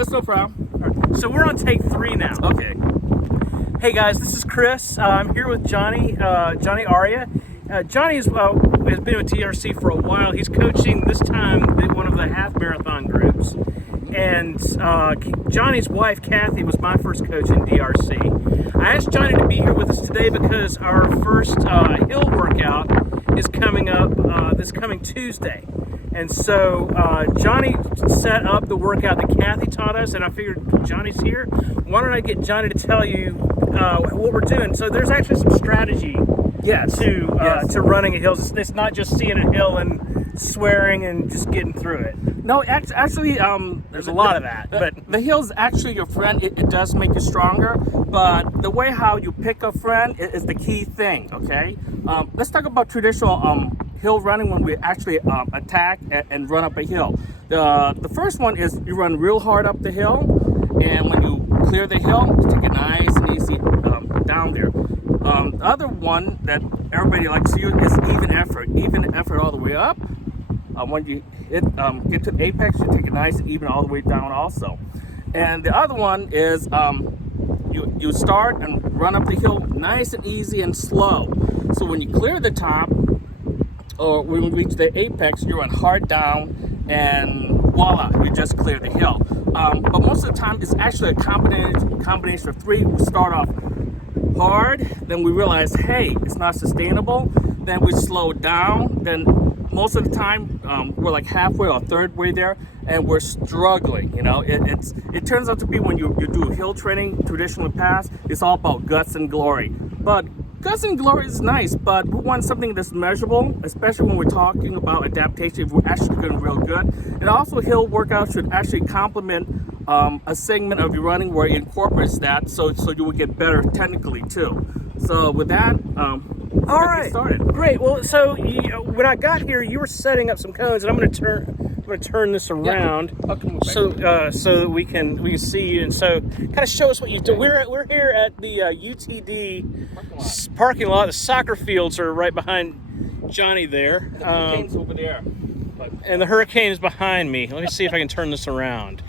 that's no problem. Right. So we're on take 3 now. Okay. Hey guys, this is Chris. I'm here with Johnny Arya. Johnny has been with DRC for a while. He's coaching this time one of the half marathon groups. And Johnny's wife, Kathy, was my first coach in DRC. I asked Johnny to be here with us today because our first hill workout is coming up this coming Tuesday. And so Johnny set up the workout that Kathy taught us, and I figured Johnny's here. Why don't I get Johnny to tell you what we're doing? So there's actually some strategy to running a hill. It's not just seeing a hill and swearing and just getting through it. No, actually, there's a lot of that. But the hill's actually your friend. It does make you stronger, but the way how you pick a friend is the key thing. Okay, let's talk about traditional hill running when we actually attack and run up a hill. The first one is you run real hard up the hill, and when you clear the hill, you take it nice and easy down there. The other one that everybody likes to use is even effort all the way up. When you get to the apex, you take it nice and even all the way down also. And the other one is you start and run up the hill nice and easy and slow. So when you clear the top, or when you reach the apex, you run hard down and voila, you just clear the hill. But most of the time, it's actually a combination of 3. We start off hard, then we realize, hey, it's not sustainable. Then we slow down. Then most of the time, we're like halfway or third way there, and we're struggling. You know, it turns out to be when you do hill training, traditionally past, it's all about guts and glory. But guts and glory is nice, but we want something that's measurable, especially when we're talking about adaptation, if we're actually doing real good. And also, hill workouts should actually complement a segment of your running where it incorporates that, so you will get better technically too. So with that, all right, get started. Great. Well, so when I got here, you were setting up some cones, and I'm going to turn this around so that we can see you, and so kind of show us what you do. We're here at the UTD parking lot. The soccer fields are right behind Johnny there. The hurricane's over there. And the hurricane is behind me. Let me see if I can turn this around.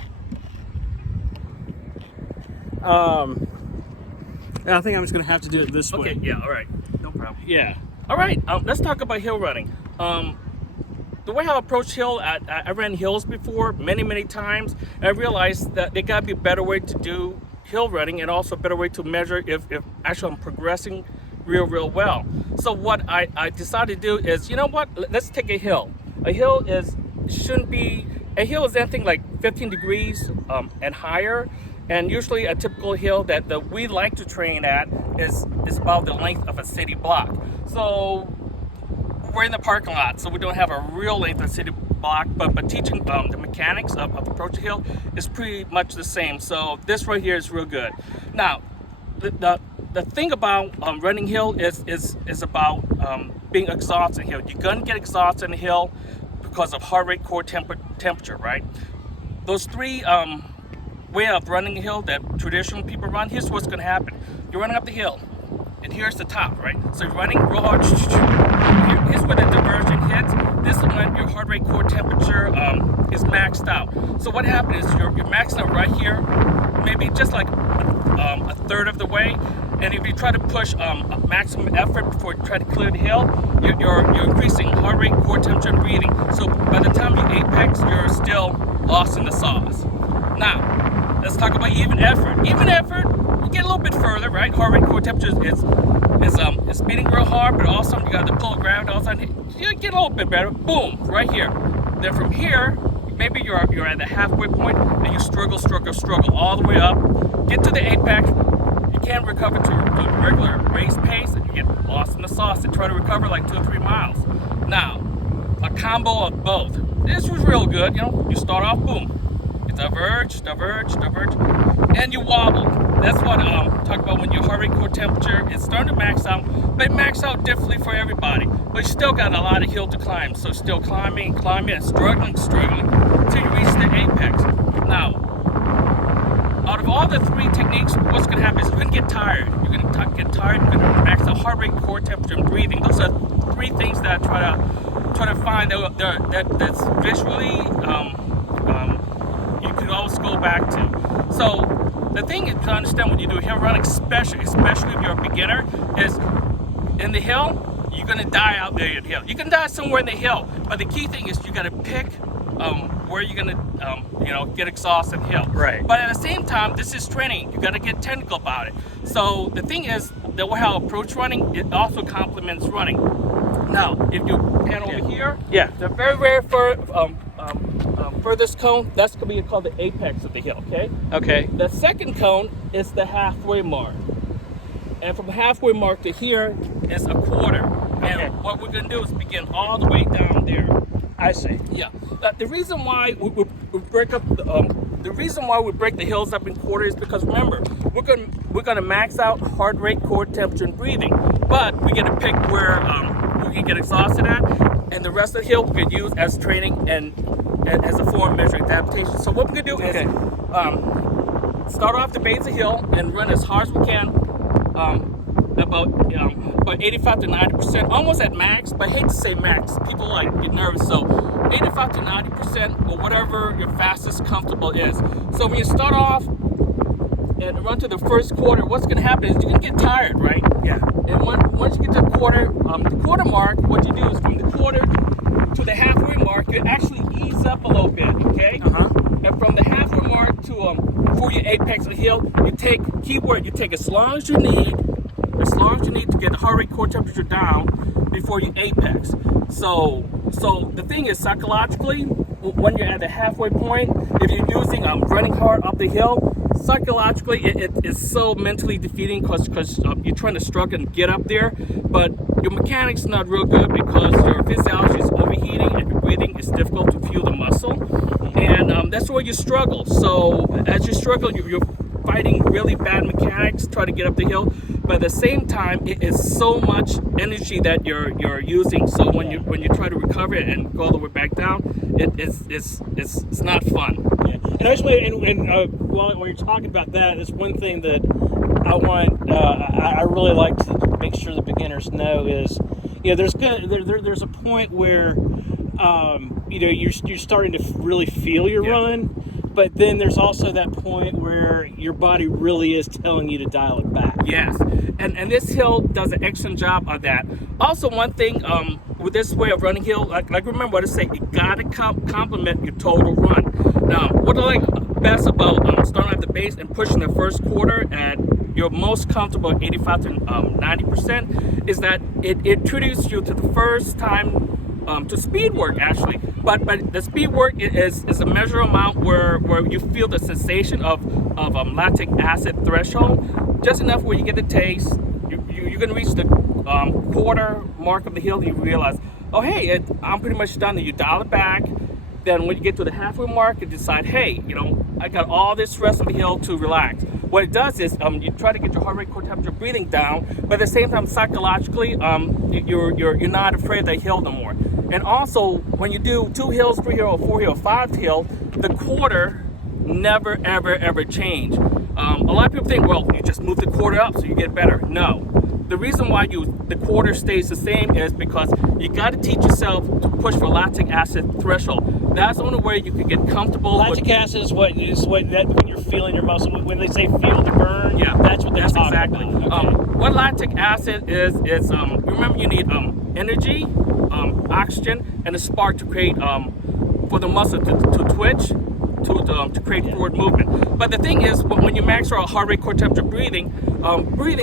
I think I'm just going to have to do it this way. Okay, yeah, all right. No problem. Yeah. All right, let's talk about hill running. The way I approach hill, I ran hills before many times, and I realized that there got to be a better way to do hill running and also a better way to measure if actually I'm progressing real well. So what I decided to do is, you know what, let's take a hill. A hill is anything like 15 degrees and higher. And usually a typical hill that we like to train at is about the length of a city block. So we're in the parking lot, so we don't have a real length of city block, but teaching the mechanics of approach a hill is pretty much the same. So this right here is real good. Now, the thing about running hill is about being exhausted in hill. You're gonna get exhausted in the hill because of heart rate, core temperature, right? Those 3 way of running a hill that traditional people run, here's what's going to happen. You're running up the hill, and here's the top, right? So you're running real hard. Here's where the diversion hits. This is when your heart rate, core temperature is maxed out. So what happens is you're maxed out right here, maybe just like a third of the way. And if you try to push maximum effort before you try to clear the hill, you're increasing heart rate, core temperature, and breathing. So by the time you apex, you're still lost in the sauce. Now, let's talk about even effort. Even effort, we get a little bit further, right? Heart rate, core temperature is beating real hard, but also you got the pull of gravity. Also, you get a little bit better. Boom, right here. Then from here, maybe you're at the halfway point, and you struggle all the way up. Get to the apex. You can't recover to regular race pace, and you get lost in the sauce and try to recover like 2 or 3 miles. Now, a combo of both. This was real good. You know, you start off, boom. Diverge, and you wobble. That's what I'm talking about when your heart rate, core temperature is starting to max out, but it max out differently for everybody. But you still got a lot of hill to climb, so still climbing, and struggling until you reach the apex. Now, out of all the 3 techniques, what's going to happen is you're going to get tired. You're going to get tired. You're going to max out heart rate, core temperature, and breathing. Those are 3 things that I try to find that's visually. You could let's go back to. So the thing is to understand when you do hill running, especially if you're a beginner, is in the hill, you're gonna die out there in the hill. You can die somewhere in the hill, but the key thing is you gotta pick where you're gonna get exhausted in the hill. Right. But at the same time, this is training. You gotta get technical about it. So the thing is, the way how I approach running, it also complements running. Now, if you pan over here, the very furthest cone, that's gonna be called the apex of the hill. Okay. The second cone is the halfway mark. And from halfway mark to here is a quarter. And what we're gonna do is begin all the way down there. I see. Yeah. The reason why we break up the reason why we break the hills up in quarters is because remember, we're gonna max out heart rate, core temperature, and breathing. But we get to pick where we can get exhausted at, and the rest of the hill we can use as training and as a form of measuring adaptation. So what we're gonna do is start off the base of the hill and run as hard as we can. About 85 to 90%, almost at max, but I hate to say max. People get nervous, so 85 to 90% or whatever your fastest comfortable is. So when you start off and run to the first quarter, what's gonna happen is you're gonna get tired, right? Yeah. And once you get to the quarter mark, what you do is from the quarter to the halfway mark, you actually ease up a little bit, okay? And from the halfway mark to before your apex of the hill, you take as long as you need to get the heart rate, core temperature down before you apex. So the thing is, psychologically, when you're at the halfway point, if you're using running hard up the hill, psychologically it is so mentally defeating because you're trying to struggle and get up there, but your mechanics not real good because your physiology is overheating and your breathing is difficult to fuel the muscle, and that's where you struggle. So as you struggle, you're fighting really bad mechanics, try to get up the hill, but at the same time, it is so much energy that you're using. So when you try to recover it and go all the way back down, it's not fun. Yeah. And I just while you're talking about that, it's one thing that I really like to make sure the beginners know is, there's a point where you're starting to really feel your run. But then there's also that point where your body really is telling you to dial it back. Yes, and this hill does an excellent job of that. Also, one thing with this way of running hill, like remember what I say, you gotta complement your total run. Now, what I like best about starting at the base and pushing the first quarter at your most comfortable 85 to 90% is that it introduces you to the first time to speed work actually, but the speed work is a measurable amount where you feel the sensation of lactic acid threshold, just enough where you get the taste. You're gonna reach the quarter mark of the hill and you realize, oh hey, I'm pretty much done. And you dial it back. Then when you get to the halfway mark, you decide, hey, I got all this rest of the hill to relax. What it does is you try to get your heart rate, core temperature, breathing down, but at the same time, psychologically, you're not afraid of the hill no more. And also, when you do 2 hills, 3 hill, 4 hill, 5 hill, the quarter never, ever, ever change. A lot of people think, well, you just move the quarter up so you get better. No. The reason why the quarter stays the same is because you got to teach yourself to push for lactic acid threshold. That's the only way you can get comfortable. Lactic acid is when you're feeling your muscle. When they say feel the burn, that's what they're talking exactly about. Okay. What lactic acid is remember you need energy, oxygen, and a spark to create for the muscle to twitch. To create forward movement. But the thing is, when you max out heart rate, core temperature, breathing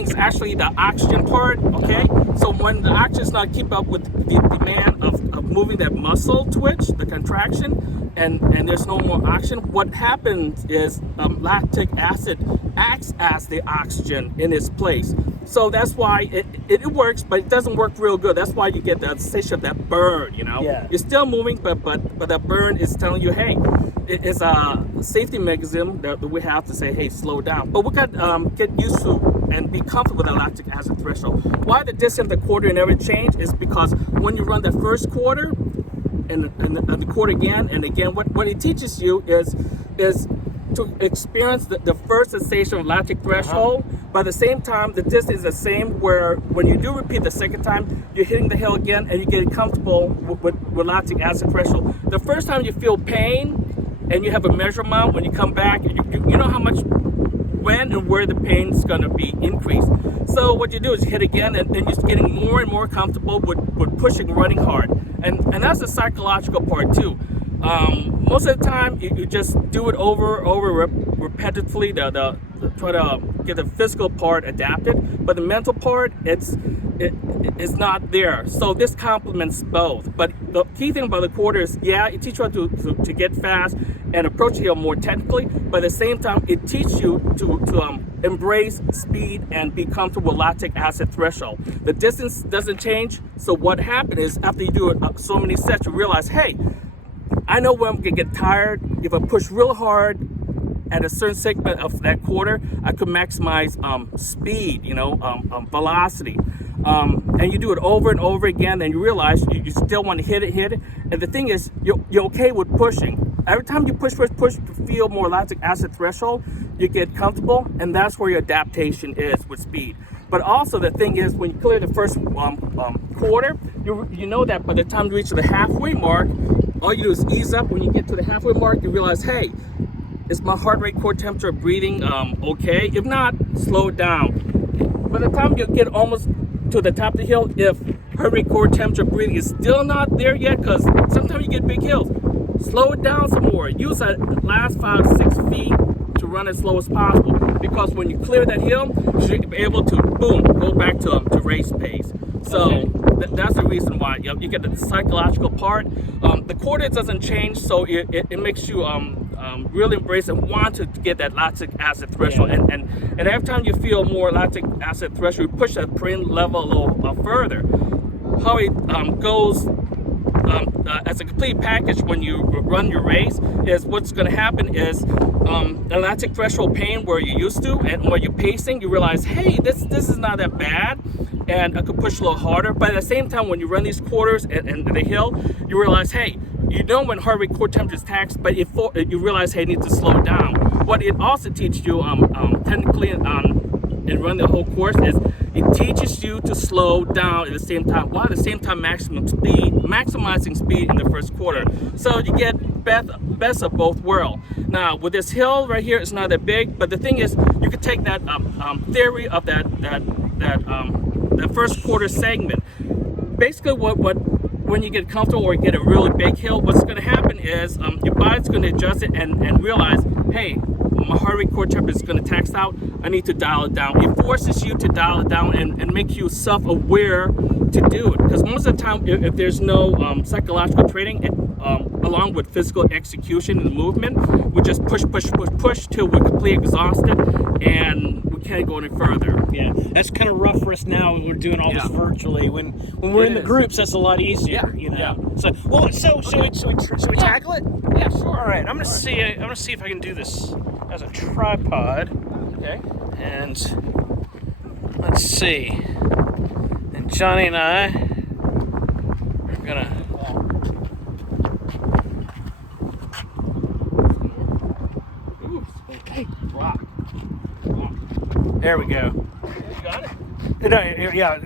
is actually the oxygen part, okay? So when the oxygen is not keep up with the demand of moving that muscle twitch, the contraction, and there's no more oxygen, what happens is lactic acid acts as the oxygen in its place. So that's why it works, but it doesn't work real good. That's why you get that sensation of that burn, You're still moving, but that burn is telling you, hey, it's a safety mechanism that we have to say, hey, slow down. But we got to get used to and be comfortable with the lactic acid threshold. Why the distance of the quarter never change is because when you run the first quarter and the quarter again and again, what it teaches you is to experience the first sensation of lactic threshold, but at the same time, the distance is the same where when you do repeat the second time, you're hitting the hill again and you get comfortable with lactic acid threshold. The first time you feel pain, and you have a measurement when you come back, and you know how much, when and where the pain is going to be increased. So what you do is you hit again, and you're just getting more and more comfortable with pushing, running hard, and that's the psychological part too. Most of the time, you just do it over repetitively. Try to get the physical part adapted, but the mental part, it's not there. So this complements both. But the key thing about the quarter is, yeah, it teaches you to get fast and approach the hill more technically, but at the same time, it teaches you to embrace speed and be comfortable with lactic acid threshold. The distance doesn't change. So what happened is, after you do it so many sets, you realize, hey, I know when I'm gonna get tired. If I push real hard at a certain segment of that quarter, I could maximize speed, velocity. And you do it over and over again, and you realize you still want to hit it. And the thing is, you're okay with pushing. Every time you push, to feel more lactic acid threshold, you get comfortable, and that's where your adaptation is with speed. But also the thing is, when you clear the first quarter, you know that by the time you reach the halfway mark, all you do is ease up. When you get to the halfway mark, you realize, hey, is my heart rate, core temperature, breathing okay? If not, slow it down. By the time you get almost to the top of the hill, if heart rate, core temperature, breathing is still not there yet, because sometimes you get big hills, slow it down some more. Use that last 5-6 feet to run as slow as possible, because when you clear that hill, you should be able to, boom, go back to race pace. So that's the reason why you get the psychological part. The quarter doesn't change, so it makes you really embrace and want to get that lactic acid threshold. Yeah. And every time you feel more lactic acid threshold, you push that pain level a little further. How it goes as a complete package when you run your race is, what's going to happen is the lactic threshold pain where you're used to, and when you're pacing, you realize, hey, this is not that bad, and I could push a little harder. But at the same time, when you run these quarters and the hill, you realize, hey, you know when heart rate, core temperature is taxed, but you realize, hey, you need to slow down. What it also teaches you technically and run the whole course is, it teaches you to slow down at the same time, while at the same time maximizing speed in the first quarter. So you get best of both worlds. Now with this hill right here, it's not that big, but the thing is, you could take that theory of that first quarter segment. Basically, when you get comfortable or you get a really big hill, what's going to happen is your body's going to adjust it and realize, hey, my heart rate, core temperature is going to tax out. I need to dial it down. It forces you to dial it down and make you self-aware to do it. Because most of the time, if there's no psychological training, along with physical execution and movement, we just push till we're completely exhausted and we can't go any further. Yeah, that's kind of rough for us now when we're doing all this virtually. When we're in the groups, that's a lot easier, Yeah. So, should we tackle it? Yeah, sure. All right, I'm gonna see if I can do this as a tripod. Okay. And let's see. And Johnny and I are gonna. Ooh, okay. Rock. There we go. You got it? No,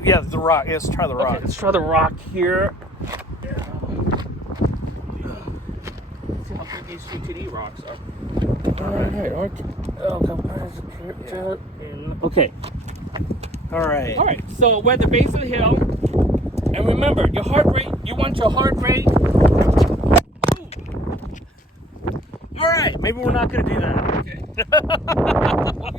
yeah, the rock. Let's try the rock. Okay, let's try the rock here. Let's see how big these GTD rocks are. Okay. All right. All right. So we're at the base of the hill, and remember, your heart rate. You want your heart rate. All right. Maybe we're not gonna do that. Okay.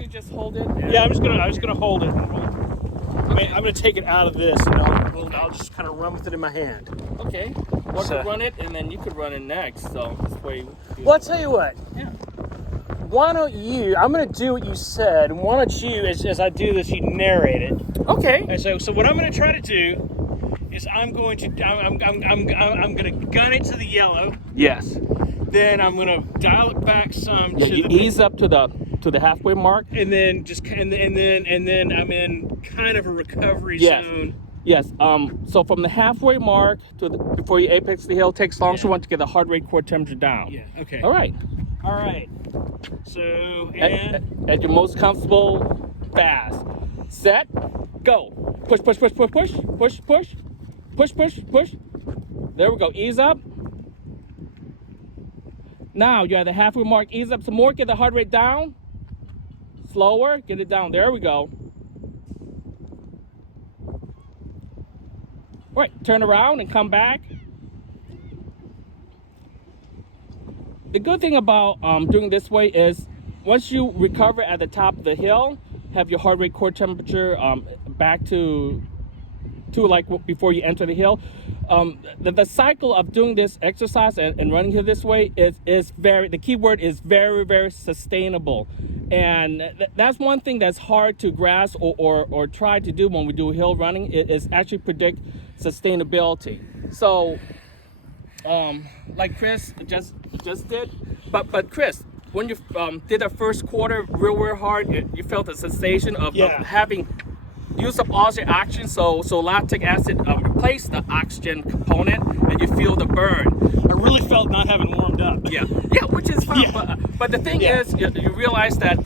You just hold it. Yeah, I'm just gonna hold it. I'm gonna take it out of this, and I'll just kind of run with it in my hand. Okay. Or So- to run it, and then you could run it next. So this way. Well, I'll tell you what. Yeah. Why don't you? I'm gonna do what you said. And why don't you, as I do this, you narrate it. Okay. And so what I'm gonna try to do is I'm gonna gun it to the yellow. Yes. Then I'm gonna dial it back some Yeah, to you the ease up to the halfway mark. and then and then I'm in kind of a recovery Yes. zone. Yes. So from the halfway mark to before you apex the hill takes long as you want to get the heart rate, core temperature down. Yeah. Okay. All right. All right. So and At your most comfortable, fast. Set. Go. Push. Push. There we go. Ease up. Now you're at the halfway mark. Ease up some more. Get the heart rate down. Slower. Get it down. There we go. All right, turn around and come back. The good thing about doing this way is once you recover at the top of the hill, have your heart rate, core temperature back to like before you enter the hill. The cycle of doing this exercise and running here this way is very, the key word is very, very sustainable. And that's one thing that's hard to grasp or try to do when we do hill running is actually predict sustainability. So like Chris just did, but Chris, when you did the first quarter real hard, you felt the sensation of having used up all your oxygen, so lactic acid replaced the oxygen component, and you feel the burn. I really felt not having warmed up. Yeah, which is fine. Yeah. But the thing is, you realize that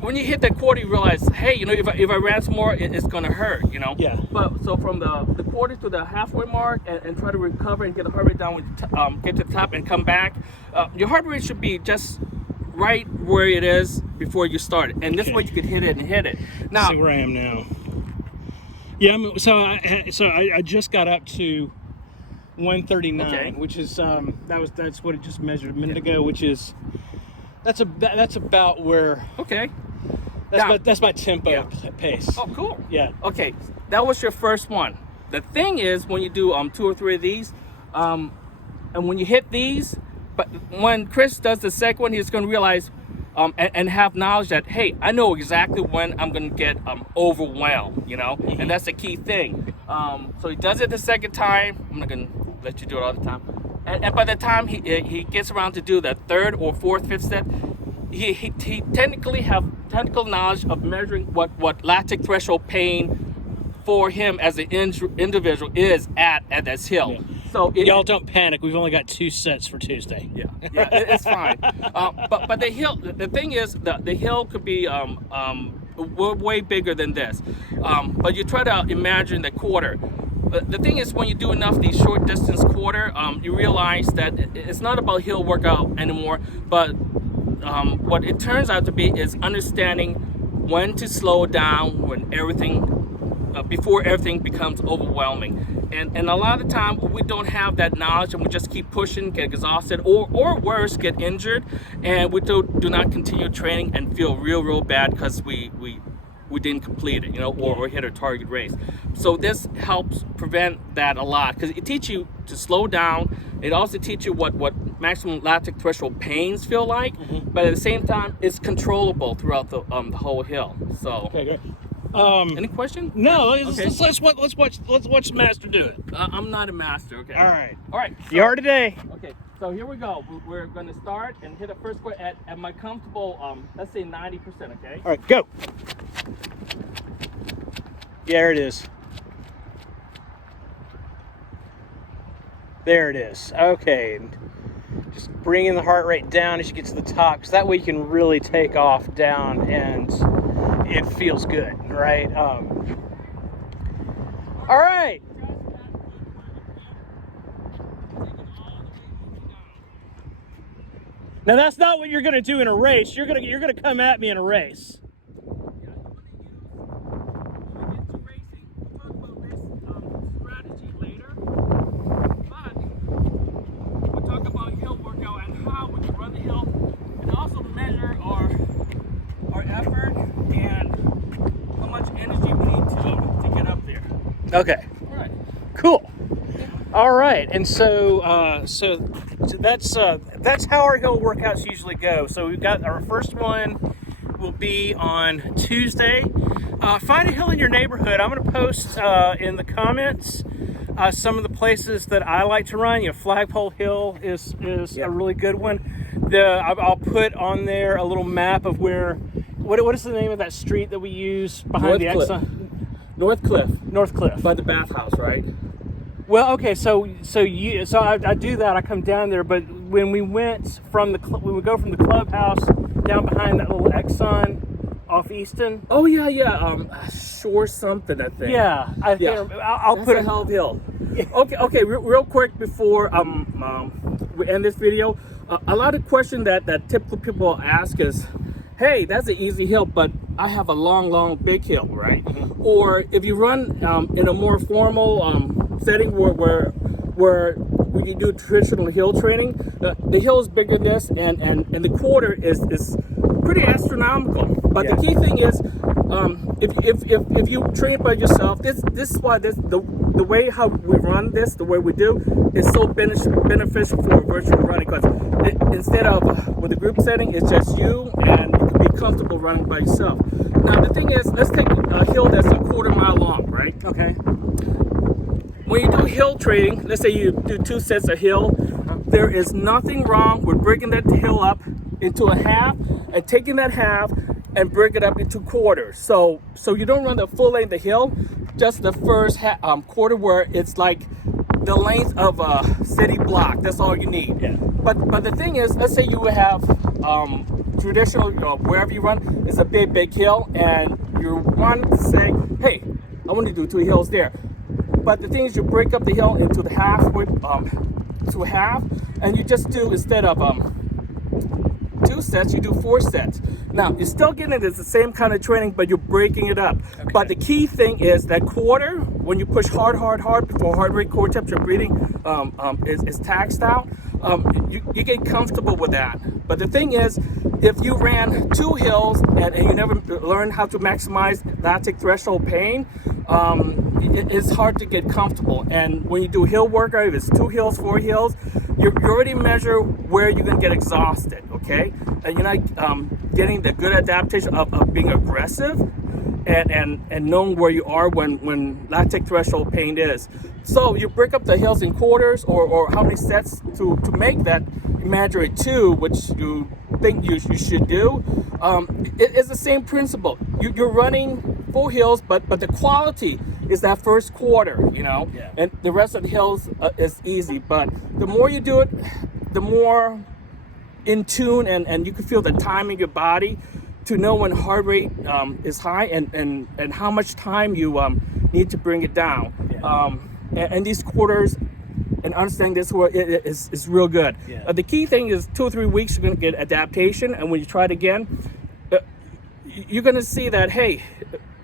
when you hit that quarter, you realize, hey, if I ran some more, it's gonna hurt, Yeah. But so from the quarter to the halfway mark, and try to recover and get the heart rate down, get to the top and come back. Your heart rate should be just right where it is before you start it, and this way you could hit it. Now, see where I am now. Yeah, I just got up to 139, which is that's what it just measured a minute ago, which is that's about where. Okay. That's my tempo pace. Oh, cool. Yeah. Okay, that was your first one. The thing is, when you do 2 or 3 of these, and when you hit these, but when Chris does the second one, he's going to realize and have knowledge that, hey, I know exactly when I'm going to get overwhelmed, Mm-hmm. and that's the key thing. So he does it the second time. I'm not going to let you do it all the time. And by the time he gets around to do the third or fourth, fifth step, he technically have technical knowledge of measuring what lactic threshold pain for him as an individual is at this hill. Yeah. So y'all don't panic. We've only got 2 sets for Tuesday. Yeah, it's fine. But the hill, the thing is, the hill could be way bigger than this. But you try to imagine the quarter. The thing is, when you do enough of these short distance quarter, you realize that it's not about hill workout anymore, but what it turns out to be is understanding when to slow down when before everything becomes overwhelming. And a lot of the time we don't have that knowledge, and we just keep pushing, get exhausted, or worse, get injured, and we do not continue training and feel real bad because we didn't complete it, or hit our target race. So this helps prevent that a lot, because it teaches you to slow down. It also teaches you what maximum lactic threshold pains feel like, but at the same time, it's controllable throughout the whole hill. So. Okay, great. Any question? No. Let's watch the master do it. I'm not a master. Okay. All right. So, You are today. Okay. So here we go. We're going to start and hit a first square at my comfortable, let's say 90%. Okay. All right, go. Yeah, there it is. There it is. Okay. Just bringing the heart rate down as you get to the top, because that way you can really take off down and it feels good, right? All right. Now that's not what you're gonna do in a race. You're gonna come at me in a race. Okay. All right. Cool. All right, and so that's how our hill workouts usually go. So we've got our first one will be on Tuesday. Find a hill in your neighborhood. I'm going to post in the comments some of the places that I like to run. Flagpole Hill is a really good one. I'll put on there a little map of where. What is the name of that street that we use behind the Exxon? Northcliffe. By the bathhouse, right? Well, okay, so I do that. I come down there, but when we went when we go from the clubhouse down behind that little Exxon off Easton. Oh yeah. Sure something, I think. Yeah, I'll That's put a hell of a hill. Okay. Real quick before we end this video, a lot of questions that typical people ask is, hey, that's an easy hill, but I have a long, big hill, right? Mm-hmm. Or if you run in a more formal setting where you do traditional hill training, the hill is bigger than this, and the quarter is pretty astronomical. But Yeah. the key thing is, if you train by yourself, this is why the way how we run this, the way we do, is so beneficial for virtual running. Because instead of with the group setting, it's just you, and you can be comfortable running by yourself. Now the thing is, let's take a hill that's a quarter mile long, right? Okay. When you do hill training, let's say you do 2 sets of hill, there is nothing wrong with breaking that hill up into a half and taking that half and break it up into quarters. So you don't run the full length of the hill, just the first quarter where it's like the length of a city block. That's all you need. Yeah. But the thing is, let's say you have traditional, wherever you run, it's a big hill, and you want to say, hey, I want to do 2 hills there. But the thing is, you break up the hill into the halfway, to half, and you just do, instead of 2 sets, you do 4 sets. Now, you're still getting the same kind of training, but you're breaking it up. Okay. But the key thing is that quarter, when you push hard before heart rate, core temperature, breathing is taxed out, you get comfortable with that. But the thing is, if you ran 2 hills and you never learn how to maximize lactic threshold pain, it's hard to get comfortable. And when you do hill workout, if it's 2 hills, 4 hills, you already measure where you're gonna get exhausted, okay? And you're not getting the good adaptation of being aggressive and knowing where you are when lactic threshold pain is. So you break up the hills in quarters, or how many sets to make that imaginary 2, which you think you should do. It's the same principle. You're running full hills, but the quality is that first quarter, Yeah. and the rest of the hills is easy. But the more you do it, the more in tune, and you can feel the time in your body to know when heart rate is high and how much time you need to bring it down. Yeah. And these quarters, and understanding this is real good. Yeah. The key thing is 2 or 3 weeks you're going to get adaptation, and when you try it again, you're going to see that, hey,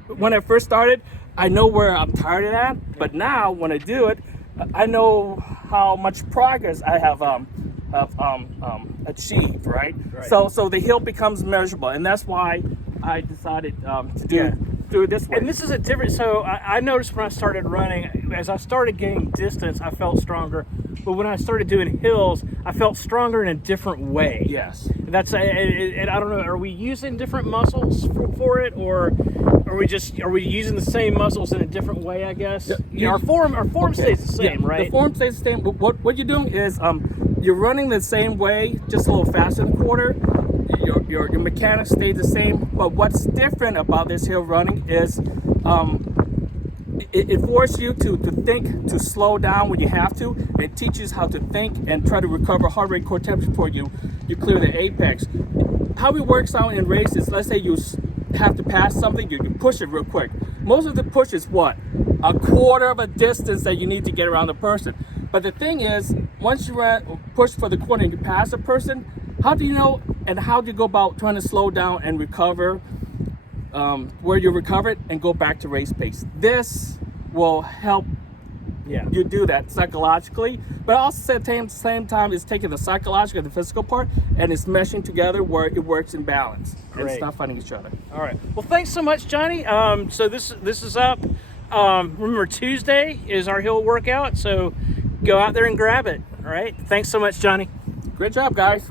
when I first started, I know where I'm tired of that, but now when I do it, I know how much progress I have achieved, right? So the hill becomes measurable, and that's why I decided to do it this way. And this is a different, so I noticed when I started running, as I started gaining distance, I felt stronger. But when I started doing hills, I felt stronger in a different way. Yes. That's, and I don't know, are we using different muscles for it, or are we using the same muscles in a different way, I guess? Yeah, our form okay. stays the same, Yeah, right? The form stays the same. But what you're doing is you're running the same way, just a little faster in the quarter. Your mechanics stay the same. But what's different about this hill running is it forces you to think, to slow down when you have to. It teaches how to think and try to recover heart rate, core temperature before you clear the apex. How it works out in races, let's say you have to pass something, you push it real quick. Most of the push is what? A quarter of a distance that you need to get around the person. But the thing is, once you push for the quarter and you pass a person, how do you know, and how do you go about trying to slow down and recover where you recovered and go back to race pace? This will help you do that psychologically, but also at the same time, it's taking the psychological and the physical part and it's meshing together where it works in balance. And Great. it's not fighting each other. All right. Well, thanks so much, Johnny. So this is up. Remember, Tuesday is our hill workout, so go out there and grab it. All right. Thanks so much, Johnny. Great job, guys.